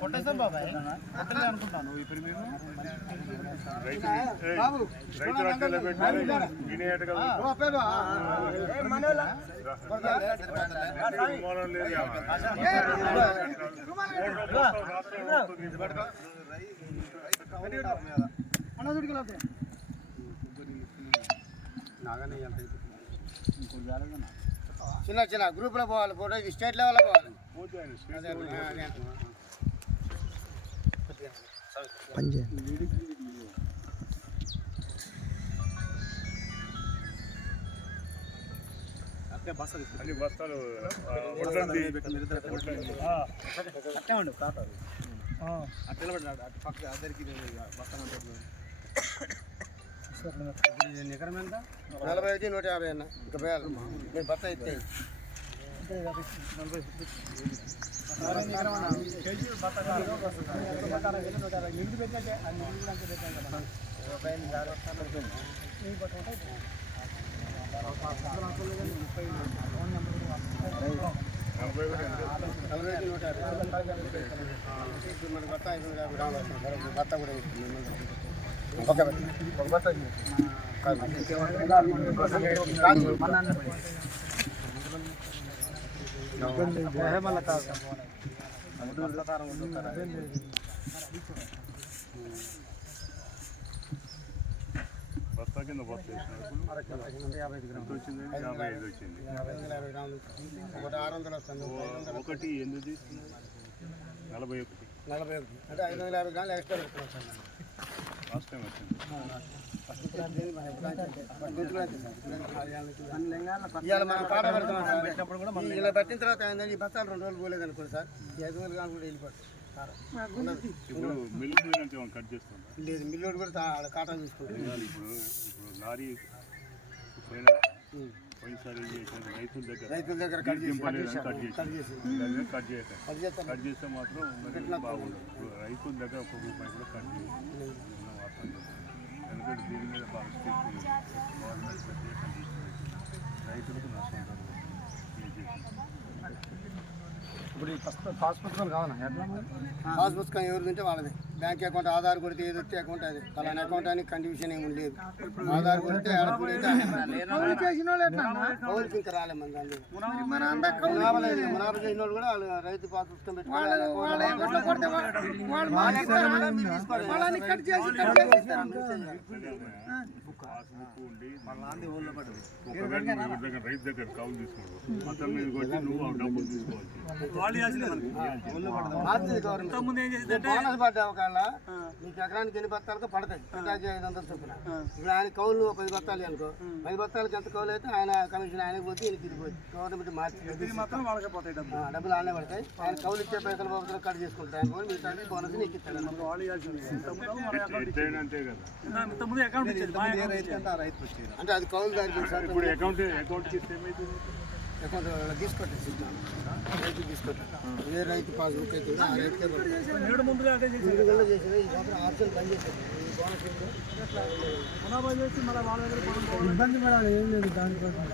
కొట్టేసాం బాబాయ్ కొట్టలే అనుకుంటాను ఇప్పుడు మేము రైతు చిన్న చిన్న గ్రూప్లో పోవాలి ఫోటో ఇది స్టేట్ లెవెల్లో పోవాలి. అన్ని బస్తాలు ఆ, వడ్లంది వడ్లంది. ఎకరం ఎంత నలభై ఐదు నూట యాభై అన్న ఇంకా వేయాలి మీరు బత్త ఎత్తే నలభై ఐదు నూట యాభై బత్త ఐదు యాభై బత్త కూడా ఒక ఒక బస్తా కింద యాభై ఐదు వచ్చింది ఒకటి ఆరు వందలు వస్తుంది ఒకటి ఎందుకు నలభై ఒకటి. నలభై ఒకటి. అంటే ఐదు వందల యాభై గ్రాములు ఎక్స్ట్రా పెట్టుకోవచ్చు అన్న. లాస్ట్ టైం వచ్చింది ఇవాళ మనం పాట పెడతాం సార్. ఇలా పెట్టిన తర్వాత ఏంటంటే ఈ బత్తాలు రెండు రోజులు పోలేదు అనుకోండి సార్. ఈ ఐదు వందలు గ్రాములు కూడా వెళ్ళిపోతుంది ఇప్పుడు మిల్లు పోయినాక ఏమైనా కట్ చేస్తుందా లేదు మిల్లు కూడా తా- ఆడ కాటా తీసుకుంటాం ఇవాళ ఇప్పుడు ఇప్పుడు లారీ పోయిన పోయినసారి ఏం చేశారు? రైతుల దగ్గర రైతుల దగ్గర కట్ చేసి దింపలేదని కట్ చేసి కట్ చేసి. కట్ చేయకండి కట్ చేస్తాం. కట్ చేస్తే మాత్రం మరి బాగుండదు. ఇప్పుడు రైతుల దగ్గర ఒక్క రూపాయి కూడా కట్ చేయదు దీని మీద గవర్నమెంట్ రైతులకు నష్టం ఇప్పుడు ఫస్ట్ పాస్ పుస్తకాలు కావాలా? ఎట్లా పాస్ పుస్తకం ఎవరు తింటే వాళ్ళది. బ్యాంక్ అకౌంట్ ఆధార్ కొడితే ఏది వస్తే అకౌంట్ అది. పలానా అకౌంట్ అని కండిషన్ ఏమి లేదు ఆధార్ కొడితే కౌలుకి ఇంకా రాలే మన దాని చేసిన వాళ్ళు కూడా వాళ్ళు రైతు పుస్తకం పెట్టుకోవాలి దగ్గర కౌలు నువ్వు డబ్బులు తీసుకోవాలి గవర్నమెంట్. బోనస్ పడ్డా ఒకవేళ నీకు ఎకరానికి ఎన్ని బత్తాలకు పడతాయి? ఎకరానికి ఐదు వందలు చొప్పున. ఇప్పుడు ఆయన కౌలు ఒక పది బత్తాలు అనుకో. పది బత్తాలకి ఎంత కౌలు అయితే ఆయన కమిషన్ ఆయనకి పోతే ఈయనకి ఇది పోతే గవర్నమెంట్ మార్చి డబ్బులు. ఆనే పడతాయి. ఆయన కౌలు ఇచ్చే పైసలు బాబుతో కట్ చేసుకుంటారు ఆయన పోయి మిగతా బోనస్ నీకు కదా. అంటే అది కౌలు దానికి సార్ ఇప్పుడు అకౌంట్ సిస్టమ్ రైతు తీసుకుంటారు ఏ రైతు పాస్బుక్ అయితే ఆ రైతుకే పడుతుంది. ముందు చేసేది. ఈ మాత్రం ఆప్షన్ బంద్ చేసేది. ఇబ్బంది పడాలి ఏం లేదు దానికోసం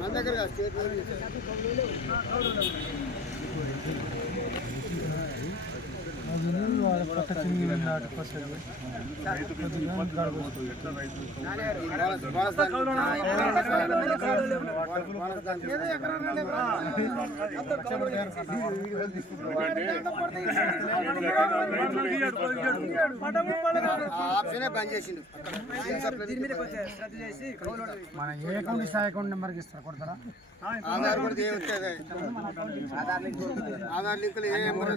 మన దగ్గర స్టేట్ లెవెల్ చేసేది. కొత్త కింది నాటుకొస్తుంది రైతుకు ఎంత ఇబ్బంది కలుగుతుంది ఎట్లా రైతు ఈ బోనస్ బోనస్ దానికి- మన ఏ అకౌంట్ ఇస్తే అకౌంట్ నెంబర్కి ఇస్తారు కొడతారా? ఆధార్ కూడా ఆధార్ లింకులు ఏ నెంబర్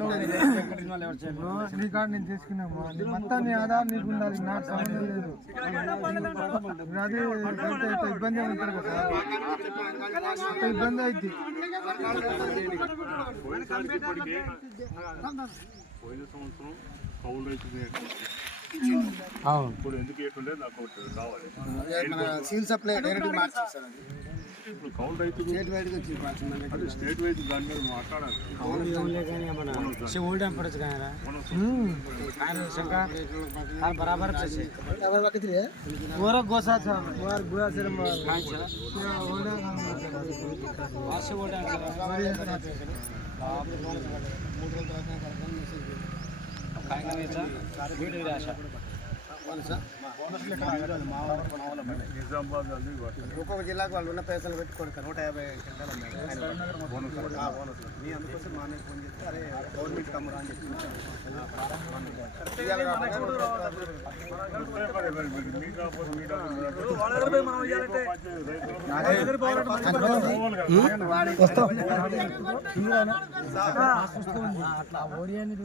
నీ కార్డు నేను తీసుకున్నాము మొత్తం నీ ఆధార్ నీకు ఉండాలి నాకు సంబంధం లేదు అది ఇబ్బంది ఉంటుంది కదా ఇబ్బంది ఇప్పటికే పోయిన సంవత్సరం కౌలు రైతు ఇప్పుడు ఎందుకు నాకు సివిల్ సప్లై డైరెక్ట్ మార్చేస్తారు అది. ఇప్పుడు కౌలు స్టేట్ అదే స్టేట్ దాని మీద మాట్లాడాలి. బరాబర్ ఓరా గోసా అది వాటి ఒక్కొక్క జిల్లాకు వాళ్ళు ఉన్న పైసలు పెట్టి కొడతారు నూట యాభై మీ అందుకోసం మా అన్నయ్య ఫోన్ చేస్తే అరే గవర్నమెంట్ కమ్మరా అని చెప్పి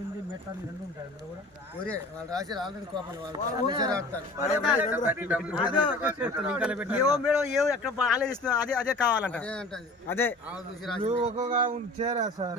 మీ కాకపోతే మీ కూడా ఒరే వాళ్ళు రాసి ఆల్రెడీ కోపం వాళ్ళు ఏవో ఎక్కడ ఆలోచిస్తున్నా అదే అదే కావాలంట అదే ఒక్కొక్క చేరా సార్